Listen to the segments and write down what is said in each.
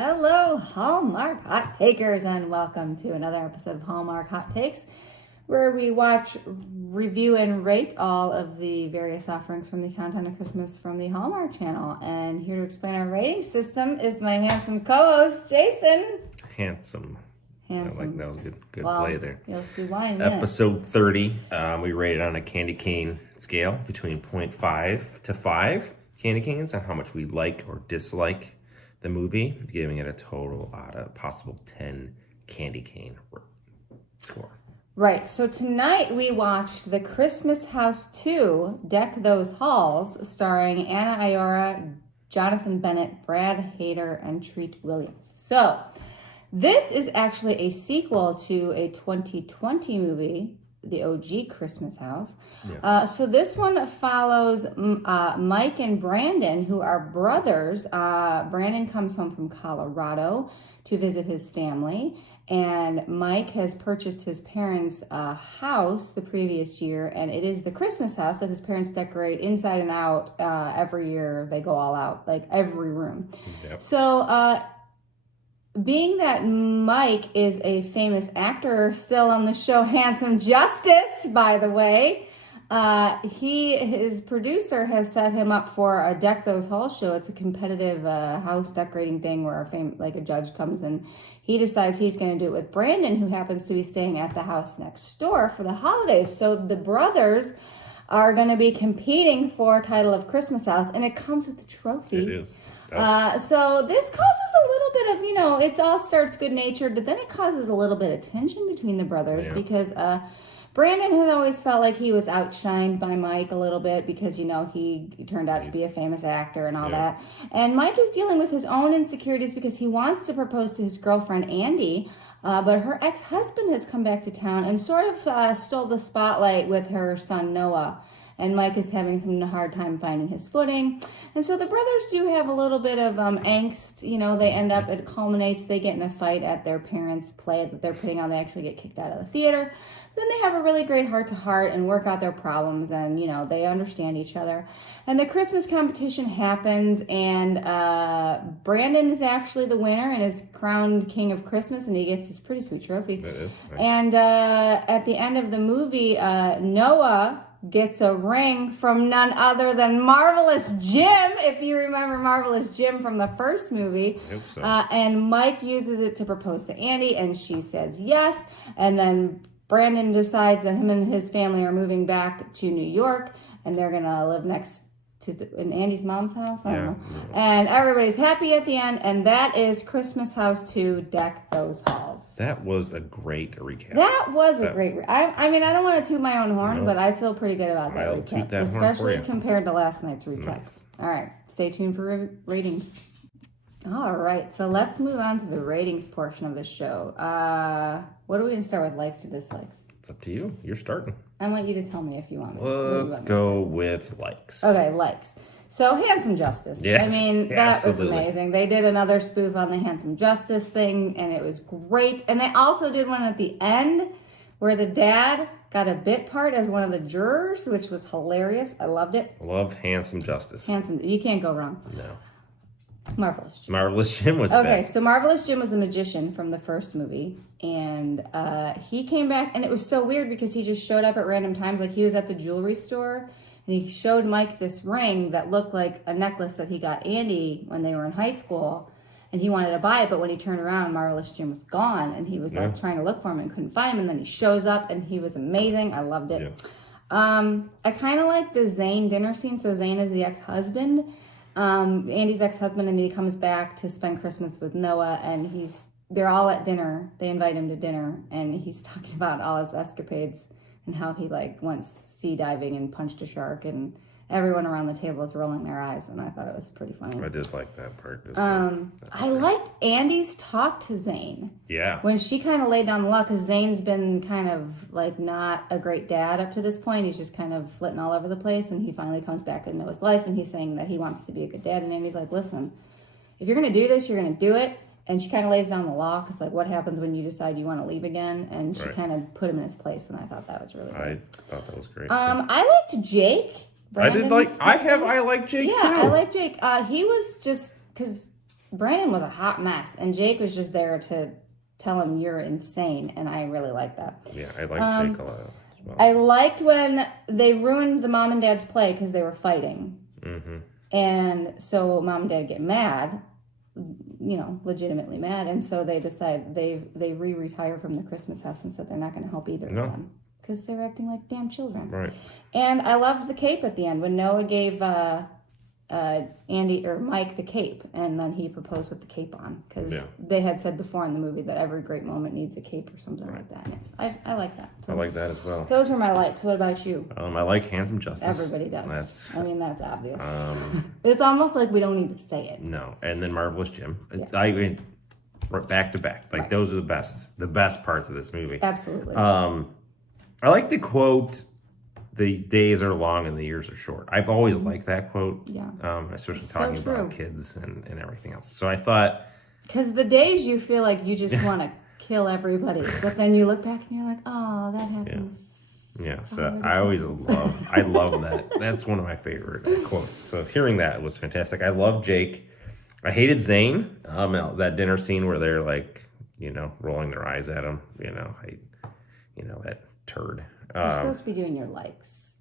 Hello, Hallmark Hot Takers, and welcome to another episode of Hallmark Hot Takes, where we watch, review, and rate all of the various offerings from the Countdown to Christmas from the Hallmark channel. And here to explain our rating system is my handsome co-host, Jason. Handsome. I like that was a good Well, play there. You'll see why in a minute. Episode 30, we rated on a candy cane scale between 0.5 to 5 candy canes on how much we like or dislike the movie, giving it a total out of possible 10 candy cane score. Right, so tonight we watched The Christmas House 2, Deck Those Halls, starring Anna Iora, Jonathan Bennett, Brad Hader, and Treat Williams. So, this is actually a sequel to a 2020 movie, the OG Christmas House. Yes. So this one follows Mike and Brandon, who are brothers. Brandon comes home from Colorado to visit his family, and Mike has purchased his parents' house the previous year, and it is the Christmas house that his parents decorate inside and out. Every year they go all out, like every room. Yep. So being that Mike is a famous actor still on the show Handsome Justice, by the way, his producer has set him up for a Deck Those Halls show. It's a competitive house decorating thing where a judge comes and he decides he's going to do it with Brandon, who happens to be staying at the house next door for the holidays. So the brothers are going to be competing for title of Christmas House, and it comes with a trophy. It is. So this causes a little bit of, it all starts good-natured, but then it causes a little bit of tension between the brothers because Brandon has always felt like he was outshined by Mike a little bit because, he turned out to be a famous actor and all that. And Mike is dealing with his own insecurities because he wants to propose to his girlfriend, Andy, but her ex-husband has come back to town and sort of stole the spotlight with her son, Noah. And Mike is having some hard time finding his footing. And so the brothers do have a little bit of angst. They end up, it culminates, they get in a fight at their parents' play that they're putting on. They actually get kicked out of the theater. Then they have a really great heart-to-heart and work out their problems, and, they understand each other. And the Christmas competition happens, and Brandon is actually the winner and is crowned King of Christmas, and he gets his pretty sweet trophy. That is nice. And at the end of the movie, Noah gets a ring from none other than Marvelous Jim, if you remember Marvelous Jim from the first movie. I hope so. And Mike uses it to propose to Andy, and she says yes. And then Brandon decides that him and his family are moving back to New York, and they're going to live next to in Andy's mom's house. I don't know. And everybody's happy at the end, and that is Christmas House 2, Deck Those Halls. That was a great recap. That was a great I mean, I don't want to toot my own horn, but I feel pretty good about that I'll recap. toot that horn Especially for you. compared to last night's recap. Nice. All right, stay tuned for ratings. All right, so let's move on to the ratings portion of the show. What are we going to start with, likes or dislikes? It's up to you. You're starting. I want you to tell me if you want me. Let's go with likes. Okay, likes. So, Handsome Justice. Yes, I mean, that absolutely. was amazing. They did another spoof on the Handsome Justice thing, and it was great. And they also did one at the end where the dad got a bit part as one of the jurors, which was hilarious. I loved it. Love Handsome Justice. Handsome. You can't go wrong. No. Marvelous Jim. Marvelous Jim was Okay, back. so Marvelous Jim was the magician from the first movie, and he came back, and it was so weird because he just showed up at random times. Like, he was at the jewelry store, and he showed Mike this ring that looked like a necklace that he got Andy when they were in high school, and he wanted to buy it, but when he turned around, Marvelous Jim was gone, and he was like trying to look for him and couldn't find him, and then he shows up, and he was amazing. I loved it. Yeah. I kind of like the Zane dinner scene. So Zane is the ex-husband. Andy's ex-husband, and he comes back to spend Christmas with Noah, and they're all at dinner. They invite him to dinner, and he's talking about all his escapades and how he went sea diving and punched a shark, and everyone around the table is rolling their eyes, and I thought it was pretty funny. I did like that part. I liked Andy's talk to Zane. Yeah. When she kind of laid down the law, because Zane's been kind of not a great dad up to this point. He's just kind of flitting all over the place, and he finally comes back into his life, and he's saying that he wants to be a good dad. And Andy's like, listen, if you're going to do this, you're going to do it. And she kind of lays down the law, because what happens when you decide you want to leave again? And she kind of put him in his place, and I thought that was really good. I thought that was great. I liked Jake. I like Jake too. Yeah, I like Jake. He was just, because Brandon was a hot mess, and Jake was just there to tell him you're insane, and I really like that. Yeah, I like Jake a lot as well. I liked when they ruined the mom and dad's play because they were fighting. Mm-hmm. And so mom and dad get mad, legitimately mad, and so they decide they retire from the Christmas house and said they're not going to help either of them because they're acting like damn children. Right. And I loved the cape at the end when Noah gave Andy or Mike the cape, and then he proposed with the cape on because they had said before in the movie that every great moment needs a cape or something like that. And I like that. So I like that as well. those were my likes. What about you? I like Handsome Justice. Everybody does. That's obvious. It's almost like we don't need to say it. No, and then Marvelous Jim. I mean, back to back. Like those are the best parts of this movie. Absolutely. I like the quote. The days are long and the years are short. I've always liked that quote. Yeah. Especially talking about kids and everything else. So I thought, because the days you feel like you just want to kill everybody, but then you look back and you're like, oh, that happens. Yeah. So I love that. That's one of my favorite quotes. So hearing that was fantastic. I love Jake. I hated Zane. That dinner scene where they're like, rolling their eyes at him. That turd. You're supposed to be doing your likes.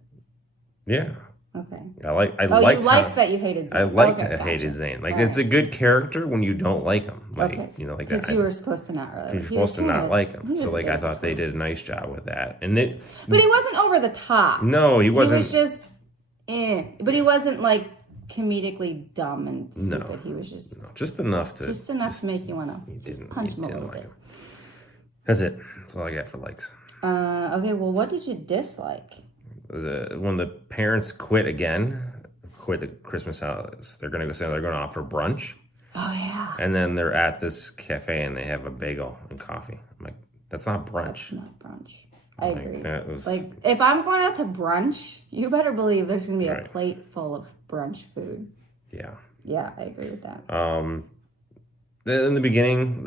Yeah. Okay. I liked that you hated Zane. I liked I hated Zane. Like it's a good character when you don't like him. Like like that. Because you were supposed to not really. You're supposed to not like him. So I thought they did a nice job with that. And but he wasn't over the top. No, he wasn't. He was just but he wasn't like comedically dumb and stupid. No, he was just enough to make you want to punch him a little bit. That's it. That's all I got for likes. Okay, well, what did you dislike? When the parents quit the Christmas house, they're going off for brunch. Oh, yeah. And then they're at this cafe and they have a bagel and coffee. I'm like, that's not brunch. That's not brunch. I agree. If I'm going out to brunch, you better believe there's going to be a plate full of brunch food. Yeah. Yeah, I agree with that. In the beginning,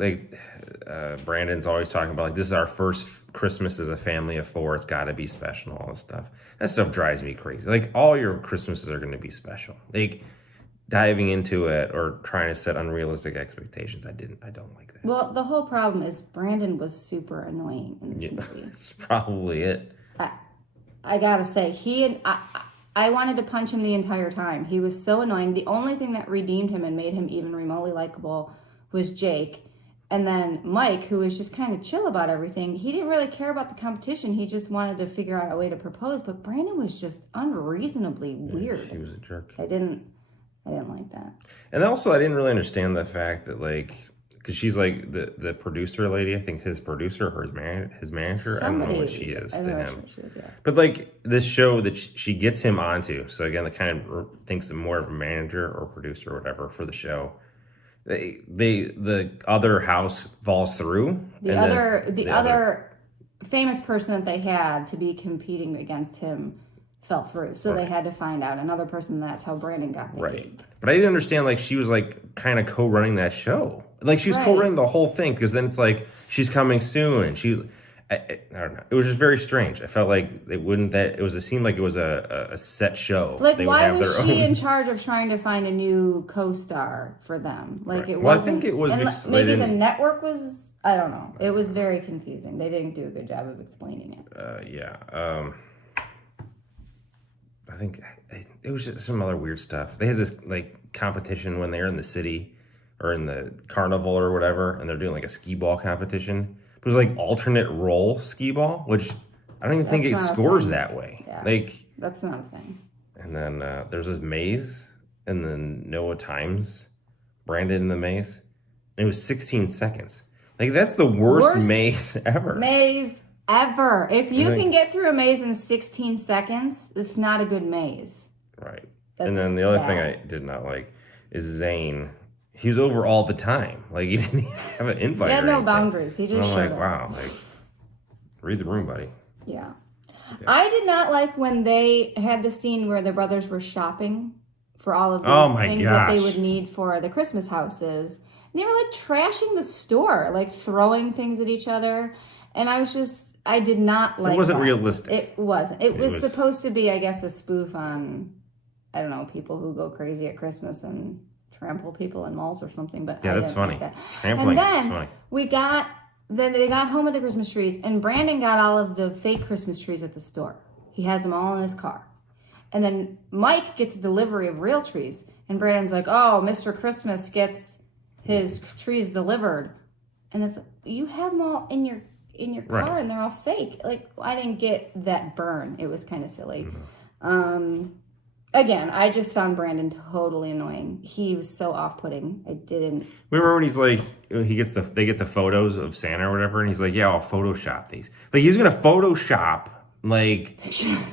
Brandon's always talking about this is our first Christmas as a family of 4. It's got to be special, all this stuff. That stuff drives me crazy. Like all your Christmases are going to be special. Like diving into it or trying to set unrealistic expectations. I don't like that. Well, the whole problem is Brandon was super annoying in this movie. That's probably it. I gotta say, I wanted to punch him the entire time. He was so annoying. The only thing that redeemed him and made him even remotely likable was Jake. And then Mike, who was just kind of chill about everything, he didn't really care about the competition. He just wanted to figure out a way to propose. But Brandon was just unreasonably weird. He was a jerk. I didn't like that. And also, I didn't really understand the fact that, because she's like the producer lady, I think his producer or his manager. I don't know what she is to him. But this show that she gets him onto, so again, the kind of thinks him more of a manager or producer or whatever for the show. The other house falls through. The other famous person that they had to be competing against him fell through. So they had to find out another person. That's how Brandon got the gig. But I didn't understand she was kind of co-running that show. She was co-running the whole thing because then it's she's coming soon and I don't know. It was just very strange. I felt like it seemed like it was a set show. Why was she in charge of trying to find a new co-star for them? It wasn't. Well, I think it was maybe the network was. I don't know. It was very confusing. They didn't do a good job of explaining it. Yeah. I think it was just some other weird stuff. They had this competition when they're in the city or in the carnival or whatever, and they're doing a skee ball competition. It was alternate role skee ball, which I don't even think it scores that way. Yeah, that's not a thing. And then there's this maze, and then Noah times Brandon in the maze. And it was 16 seconds. That's the worst maze ever. Maze ever. If you can get through a maze in 16 seconds, it's not a good maze. Right. And then the other thing I did not like is Zane. He was over all the time. He didn't even have an invite. He had no boundaries. He just showed up. Wow. Read the room, buddy. Yeah. I did not like when they had the scene where the brothers were shopping for all of these things that they would need for the Christmas houses. And they were trashing the store, throwing things at each other. And I did not like it. It wasn't that. Realistic. It wasn't. It was supposed to be, I guess, a spoof on, I don't know, people who go crazy at Christmas and trample people in malls or something. But Yeah, I that's didn't funny. like that. Trampling And is funny. then they got home with the Christmas trees, and Brandon got all of the fake Christmas trees at the store. He has them all in his car. And then Mike gets a delivery of real trees, and Brandon's like, "Oh, Mr. Christmas gets his trees delivered," and it's you have them all in your car, Right. and they're all fake. Like, I didn't get that burn. It was kind of silly. Again, I just found Brandon totally annoying. He was so off-putting. I didn't. Remember when he's like, they get the photos of Santa or whatever, and he's like, "Yeah, I'll Photoshop these." Like he was gonna Photoshop like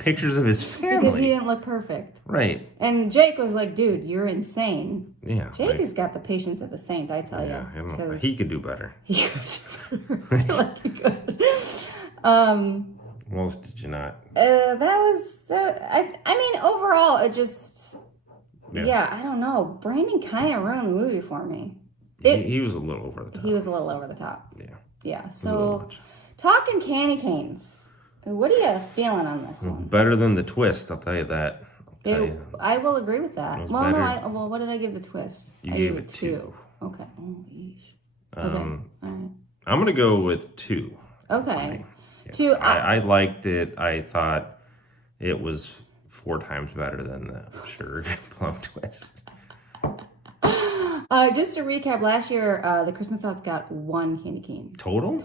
pictures of his family Because he didn't look perfect. Right. And Jake was like, "Dude, you're insane." Yeah. Jake has got the patience of a saint, I tell Yeah, I don't know. 'cause He could do better. He could. I feel like he could. What else did you not? That was. I mean, overall, it just. Yeah. Yeah, I don't know. Brandon kind of ruined the movie for me. He was a little over the top. He was a little over the top. Yeah. Yeah. It was a little So, much. talking candy canes. What are you feeling on this one? Better than the twist, I'll tell you that. I will agree with that. was Well, better. no. What did I give the twist? You I gave gave it 2. Okay. Oh, yeesh. Okay. All right. I'm gonna go with 2. Okay. Yeah. 2. I liked it. I thought it was 4 times better than the sugar plum twist. Just to recap, last year the Christmas house got 1 candy cane Total?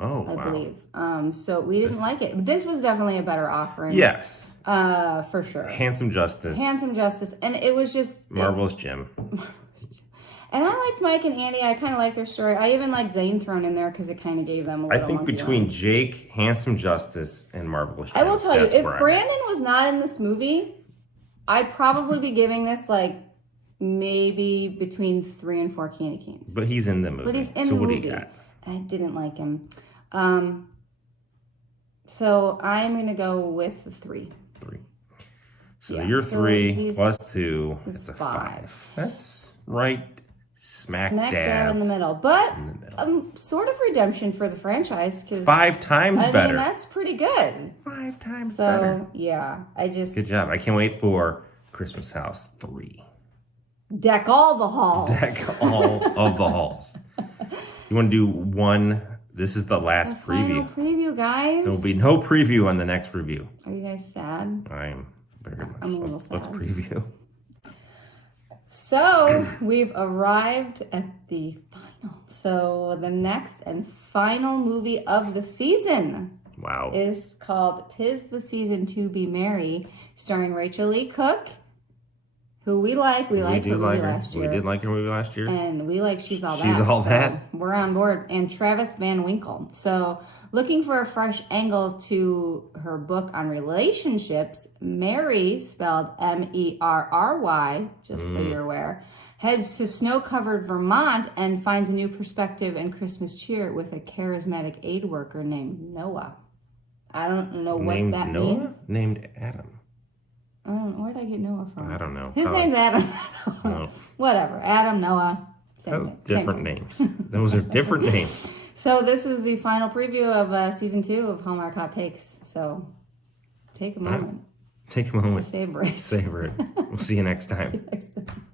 Oh, I wow. believe. So we didn't like it. This was definitely a better offering. Yes. For sure. Handsome Justice. Handsome Justice, and it was just Marvelous Jim. And I liked Mike and Andy. I kind of like their story. I even like Zane thrown in there because it kind of gave them a I little. think monkey between line. Jake, Handsome Justice, and Marvelous Jim. I will tell you, that's if where I'm at. Brandon was not in this movie, I'd probably be giving this like maybe between 3 and 4 candy canes. But he's in the movie. But he's in so the what movie, do you got? and I didn't like him. So I'm gonna go with 3. 3. So Yeah, your so 3 he's- plus 2 he's is a 5. 5. That's right smack Smack dab dab in the middle, but in the middle. sort of redemption for the franchise because 5 times I better. mean that's pretty good. 5 times So better. yeah, I just Good job. I can't wait for Christmas House 3. deck all the halls. Deck all of the halls. You want to do one? This is the last Final preview. preview, guys. There will be no preview on the next review. Are you guys sad? I am very much. I'm a little Let's sad. preview. So we've arrived at the final. So the next and final movie of the season Wow. is called "'Tis the Season to Be Merry," starring Rachel Lee Cook, who we like. We liked do her movie like her. last year. We did like her movie last year. And we like She's All That. She's All so That. We're on board. And Travis Van Winkle. So looking for a fresh angle to her book on relationships, Mary, spelled Merry, just so you're aware, heads to snow-covered Vermont and finds a new perspective and Christmas cheer with a charismatic aid worker named Noah. I don't know what Named that Noah? means. Named Adam. I don't know. Where did I get Noah from? I don't know. His Probably- name's Adam. Oh. Whatever. Adam, Noah. Same Those thing. Same different thing. names. Those are different names. So this is the final preview of season 2 of Hallmark Hot Takes. So take a moment Take a to moment. savor it. Savor it. We'll see you next time. Next time.